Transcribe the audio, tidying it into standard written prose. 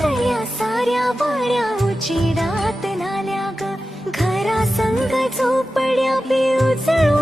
या साऱ्या वाड्या उचिरात नाल्या ग घरा संग झोपड्या बी उजळून